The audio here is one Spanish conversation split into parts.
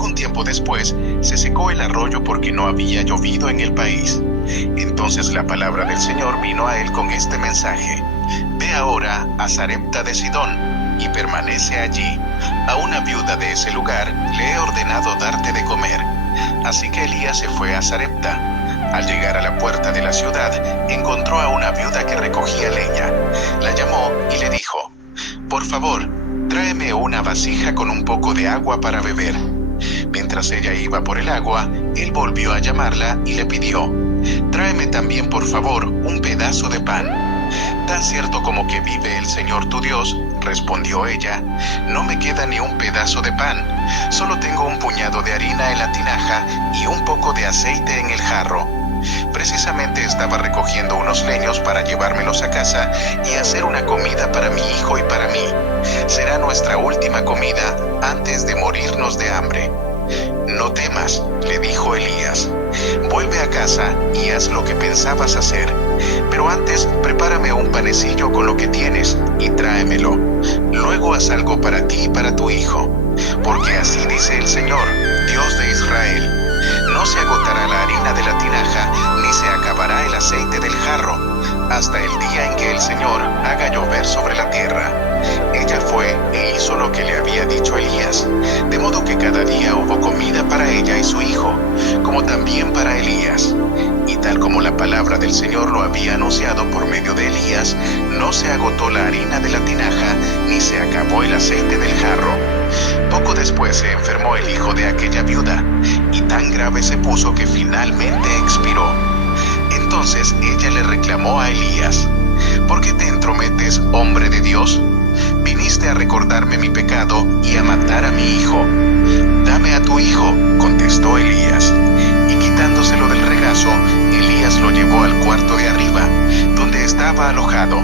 Algún tiempo después, se secó el arroyo porque no había llovido en el país. Entonces la palabra del Señor vino a él con este mensaje: Ve ahora a Sarepta de Sidón y permanece allí. A una viuda de ese lugar le he ordenado darte de comer. Así que Elías se fue a Sarepta. Al llegar a la puerta de la ciudad, encontró a una viuda que recogía leña. La llamó y le dijo: Por favor, tráeme una vasija con un poco de agua para beber. Mientras ella iba por el agua, él volvió a llamarla y le pidió: Tráeme también, por favor, un pedazo de pan. Tan cierto como que vive el Señor tu Dios, respondió ella, no me queda ni un pedazo de pan, solo tengo un puñado de harina en la tinaja y un poco de aceite en el jarro. Precisamente estaba recogiendo unos leños para llevármelos a casa y hacer una comida para mi hijo y para mí. Será nuestra última comida antes de morirnos de hambre. No temas, le dijo Elías. Vuelve a casa y haz lo que pensabas hacer. Pero antes, prepárame un panecillo con lo que tienes y tráemelo. Luego haz algo para ti y para tu hijo. Porque así dice el Señor, Dios de Israel: no se agotará la harina de la tinaja, ni se acabará el aceite del jarro, hasta el día en que el Señor haga llover sobre la tierra. Ella fue e hizo lo que le había dicho Elías, de modo que cada día hubo comida para ella y su hijo, como también para Elías. Y tal como la palabra del Señor lo había anunciado por medio de Elías, no se agotó la harina de la tinaja, ni se acabó el aceite del jarro. Poco después se enfermó el hijo de aquella viuda, y tan grave se puso que finalmente expiró. Entonces ella le reclamó a Elías: ¿por qué te entrometes, hombre de Dios? Viniste a recordarme mi pecado y a matar a mi hijo. Dame a tu hijo, contestó Elías. Y quitándoselo del regazo, Elías lo llevó al cuarto de arriba, donde estaba alojado,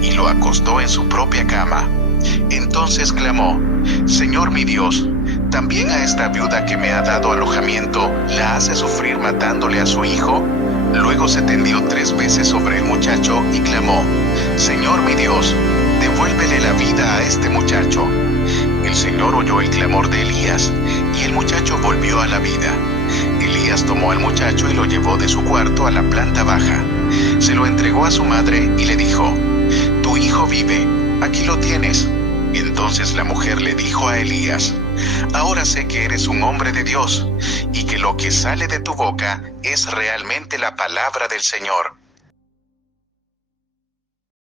y lo acostó en su propia cama. Entonces clamó: Señor mi Dios, ¿también a esta viuda que me ha dado alojamiento la hace sufrir matándole a su hijo? Luego se tendió 3 veces sobre el muchacho y clamó: Señor mi Dios, devuélvele la vida a este muchacho. El Señor oyó el clamor de Elías, y el muchacho volvió a la vida. Elías tomó al muchacho y lo llevó de su cuarto a la planta baja. Se lo entregó a su madre y le dijo: Tu hijo vive, aquí lo tienes. Entonces la mujer le dijo a Elías: Ahora sé que eres un hombre de Dios, y que lo que sale de tu boca es realmente la palabra del Señor.